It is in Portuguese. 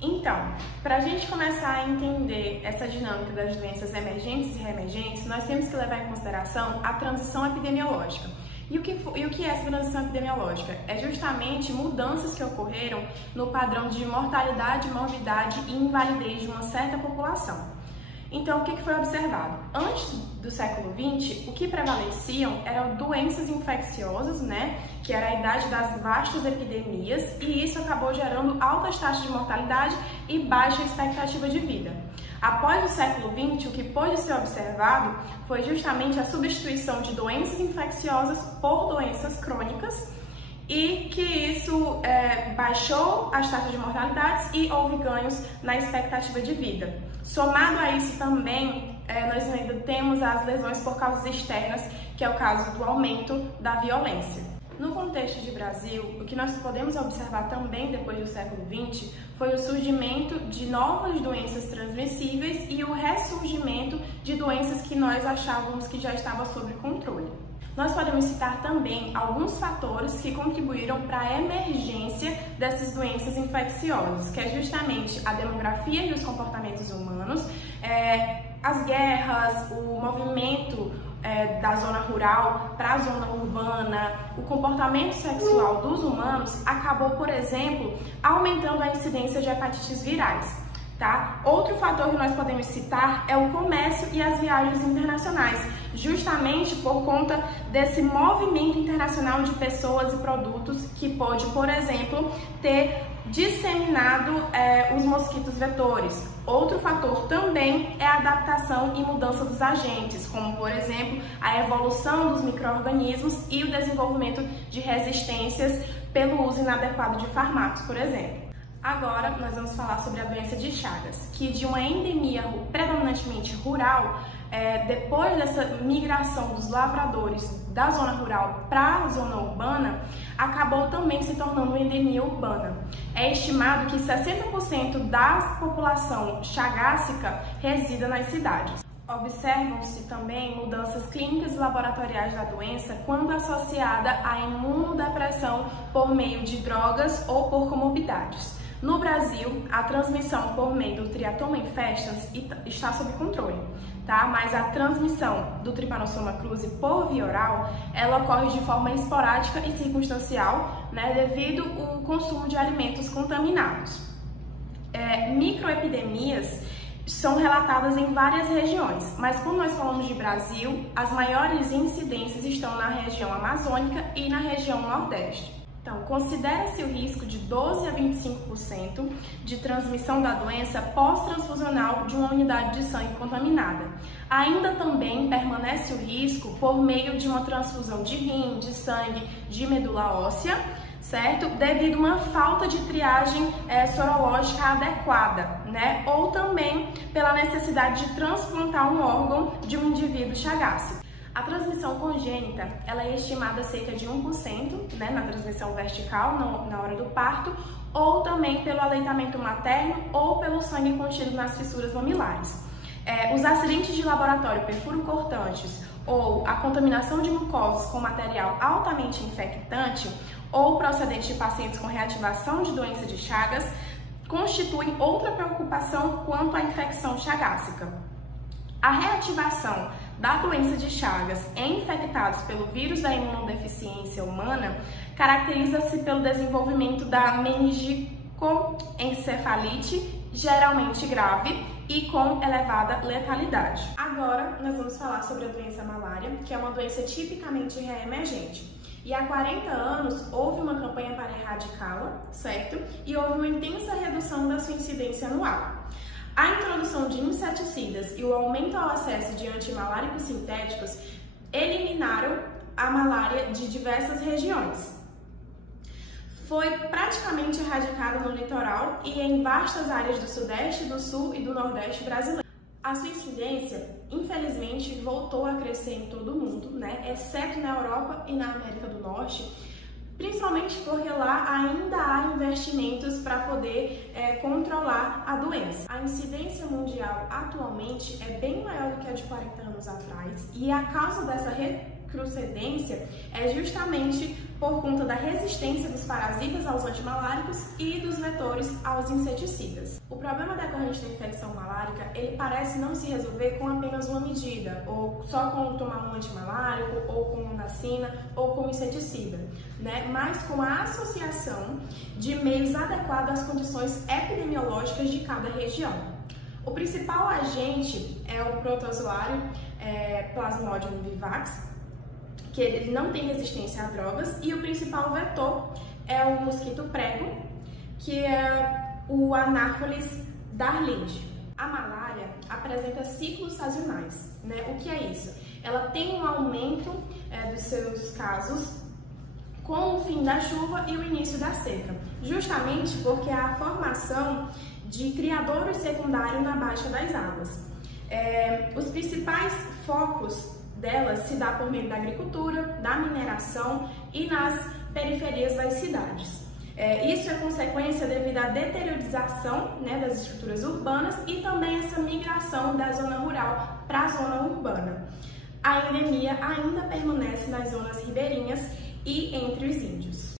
Então, para a gente começar a entender essa dinâmica das doenças emergentes e reemergentes, nós temos que levar em consideração a transição epidemiológica. E o que é essa transição epidemiológica? É justamente mudanças que ocorreram no padrão de mortalidade, morbidade e invalidez de uma certa população. Então, o que foi observado? Antes do século XX, o que prevaleciam eram doenças infecciosas, que era a idade das vastas epidemias, e isso acabou gerando altas taxas de mortalidade e baixa expectativa de vida. Após o século XX, o que pôde ser observado foi justamente a substituição de doenças infecciosas por doenças crônicas, e que isso baixou as taxas de mortalidade e houve ganhos na expectativa de vida. Somado a isso também, nós ainda temos as lesões por causas externas, que é o caso do aumento da violência. No contexto de Brasil, o que nós podemos observar também depois do século XX foi o surgimento de novas doenças transmissíveis e o ressurgimento de doenças que nós achávamos que já estavam sob controle. Nós podemos citar também alguns fatores que contribuíram para a emergência dessas doenças infecciosas, que é justamente a demografia e os comportamentos humanos, as guerras, o movimento da zona rural para a zona urbana, o comportamento sexual dos humanos acabou, por exemplo, aumentando a incidência de hepatites virais. Outro fator que nós podemos citar é o comércio e as viagens internacionais, justamente por conta desse movimento internacional de pessoas e produtos que pode, por exemplo, ter disseminado os mosquitos vetores. Outro fator também é a adaptação e mudança dos agentes, como, por exemplo, a evolução dos micro-organismos e o desenvolvimento de resistências pelo uso inadequado de fármacos, por exemplo. Agora, nós vamos falar sobre a doença de Chagas, que de uma endemia predominantemente rural, depois dessa migração dos lavradores da zona rural para a zona urbana, acabou também se tornando uma endemia urbana. É estimado que 60% da população chagásica resida nas cidades. Observam-se também mudanças clínicas e laboratoriais da doença quando associada à imunodepressão por meio de drogas ou por comorbidades. No Brasil, a transmissão por meio do Triatoma infestans está sob controle, mas a transmissão do Trypanosoma cruzi por via oral, ela ocorre de forma esporádica e circunstancial, devido ao consumo de alimentos contaminados. Microepidemias são relatadas em várias regiões, mas quando nós falamos de Brasil, as maiores incidências estão na região amazônica e na região nordeste. Então, considera-se o risco de 12 a 25% de transmissão da doença pós-transfusional de uma unidade de sangue contaminada. Ainda também permanece o risco por meio de uma transfusão de rim, de sangue, de medula óssea, certo? Devido a uma falta de triagem sorológica adequada, ou também pela necessidade de transplantar um órgão de um indivíduo chagásico. A transmissão congênita, ela é estimada a cerca de 1%, na transmissão vertical, na hora do parto, ou também pelo aleitamento materno ou pelo sangue contido nas fissuras mamilares. Os acidentes de laboratório perfurocortantes ou a contaminação de mucosas com material altamente infectante ou procedente de pacientes com reativação de doença de Chagas constituem outra preocupação quanto à infecção chagásica. A reativação da doença de Chagas em infectados pelo vírus da imunodeficiência humana caracteriza-se pelo desenvolvimento da meningicoencefalite, geralmente grave e com elevada letalidade. Agora, nós vamos falar sobre a doença malária, que é uma doença tipicamente reemergente. E há 40 anos houve uma campanha para erradicá-la, certo? E houve uma intensa redução da sua incidência anual. A introdução de inseticidas e o aumento ao acesso de antimaláricos sintéticos eliminaram a malária de diversas regiões. Foi praticamente erradicada no litoral e em vastas áreas do Sudeste, do Sul e do Nordeste brasileiro. A sua incidência, infelizmente, voltou a crescer em todo o mundo, exceto na Europa e na América do Norte, principalmente porque lá ainda há investimentos para poder controlar a doença. A incidência mundial atualmente é bem maior do que a de 40 anos atrás e a causa dessa procedência é justamente por conta da resistência dos parasitas aos antimaláricos e dos vetores aos inseticidas. O problema decorrente da infecção malárica, ele parece não se resolver com apenas uma medida, ou só com tomar um antimalárico, ou com vacina, ou com inseticida, né? Mas com a associação de meios adequados às condições epidemiológicas de cada região. O principal agente é o protozoário Plasmodium vivax, que ele não tem resistência a drogas, e o principal vetor é o mosquito prego, que é o Anopheles darlingii. A malária apresenta ciclos sazonais, né? O que é isso? Ela tem um aumento dos seus casos com o fim da chuva e o início da seca, justamente porque há a formação de criadouros secundários na baixa das águas. Os principais focos delas se dá por meio da agricultura, da mineração e nas periferias das cidades. Isso é consequência devido à deteriorização, né, das estruturas urbanas e também essa migração da zona rural para a zona urbana. A endemia ainda permanece nas zonas ribeirinhas e entre os índios.